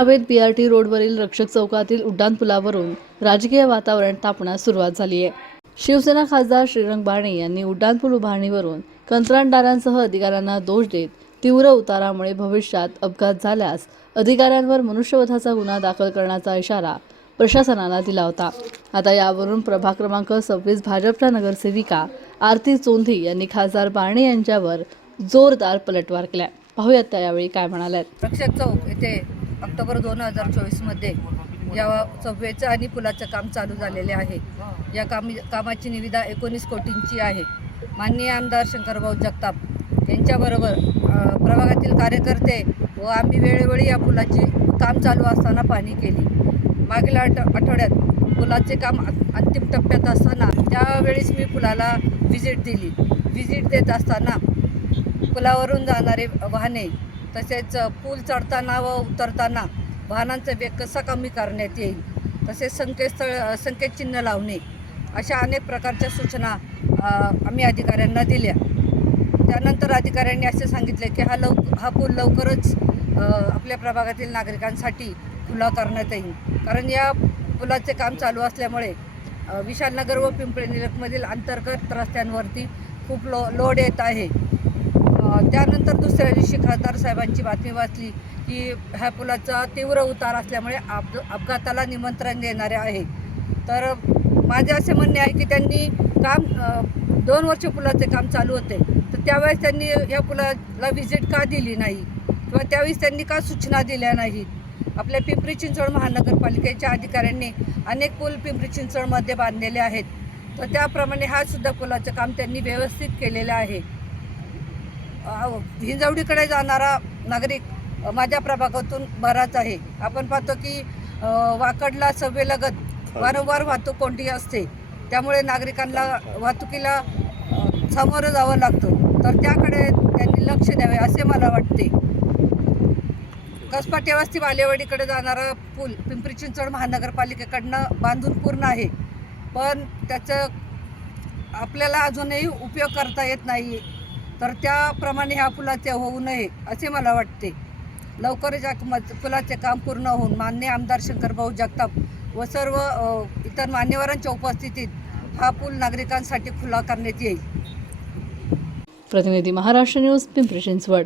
हवेत BRT रोडवरील रक्षक चौकातील उड्डाणपुलावरून राजकीय वातावरण तापण्यास सुरुवात झाली आहे. शिवसेना खासदार श्रीरंग बारणे यांनी उड्डाणपूल उभारणीवरून कंत्राटदारांसह अधिकाऱ्यांना दोष देत तीव्र उतारामुळे भविष्यात अपघात झाल्यास अधिकाऱ्यांवर मनुष्यवधाचा गुन्हा दाखल करण्याचा इशारा प्रशासनाला दिला होता. आता यावरून प्रभाग क्रमांक 26 भाजपच्या नगरसेविका आरती चोंधी यांनी खासदार बारणे यांच्यावर जोरदार पलटवार केला. पाहूयात त्या यावेळी काय म्हणाल्यात. रक्षक चौक येथे ऑक्टोबर 2024 मध्ये या सबवेचं आणि पुलाचं काम चालू झालेले आहे. या कामाची निविदा 19 कोटींची आहे. माननीय आमदार शंकरभाऊ जगताप यांच्याबरोबर प्रभागातील कार्यकर्ते व आम्ही वेळोवेळी या पुलाची काम चालू असताना पाहणी केली. मागील आठवड्यात पुलाचे काम अंतिम टप्प्यात असताना त्यावेळेस मी पुलाला व्हिजिट दिली. व्हिजिट देत असताना पुलावरून जाणारे वाहने तसेच पूल चढताना व उतरताना वाहनांचा वेग कसा कमी करण्यात येईल, तसेच संकेतचिन्ह लावणे अशा अनेक प्रकारच्या सूचना आम्ही अधिकाऱ्यांना दिल्या. त्यानंतर अधिकाऱ्यांनी असे सांगितले की हा पूल लवकरच आपल्या प्रभागातील नागरिकांसाठी खुला करण्यात येईल. कारण या पुलाचे काम चालू असल्यामुळे विशालनगर व पिंपरी निलखमधील अंतर्गत रस्त्यांवरती खूप लोड येत आहे. त्यानंतर दुसऱ्या दिवशी खासदार साहेबांची बातमी वाचली की ह्या पुलाचा तीव्र उतार असल्यामुळे अपघाताला निमंत्रण देणारे आहे. तर माझे असे म्हणणे आहे की त्यांनी काम 2 वर्ष पुलाचे काम चालू होते, तर त्यावेळेस त्यांनी या पुलाला व्हिजिट का दिली नाही किंवा त्यावेळेस त्यांनी का सूचना दिल्या नाहीत. आपल्या पिंपरी चिंचवड महानगरपालिकेच्या अधिकाऱ्यांनी अनेक पूल पिंपरी चिंचवडमध्ये बांधलेले आहेत, तर त्याप्रमाणे हा सुद्धा पुलाचं काम त्यांनी व्यवस्थित केलेलं आहे. हिंजवडीकडे जाणारा नागरिक माझ्या प्रभागातून बराच आहे. आपण पाहतो की वाकडला सबवेलगत वारंवार वाहतूक कोंडी असते, त्यामुळे नागरिकांना वाहतुकीला सामोरं जावं लागतं. तर त्याकडे त्यांनी लक्ष द्यावे असे मला वाटते. कसबा टेवास्ती बालेवाडीकडे जाणारा पूल पिंपरी चिंचवड महानगरपालिकेकडनं बांधून पूर्ण आहे, पण त्याचं आपल्याला अजूनही उपयोग करता येत नाही. तर त्याप्रमाणे ह्या पुलाचे होऊ नये असे मला वाटते. लवकरच या पुलाचे काम पूर्ण होऊन माननीय आमदार शंकरभाऊ जगताप व सर्व इतर मान्यवरांच्या उपस्थितीत हा पूल नागरिकांसाठी खुला करण्यात येईल. प्रतिनिधी महाराष्ट्र न्यूज, पिंपरी चिंचवड.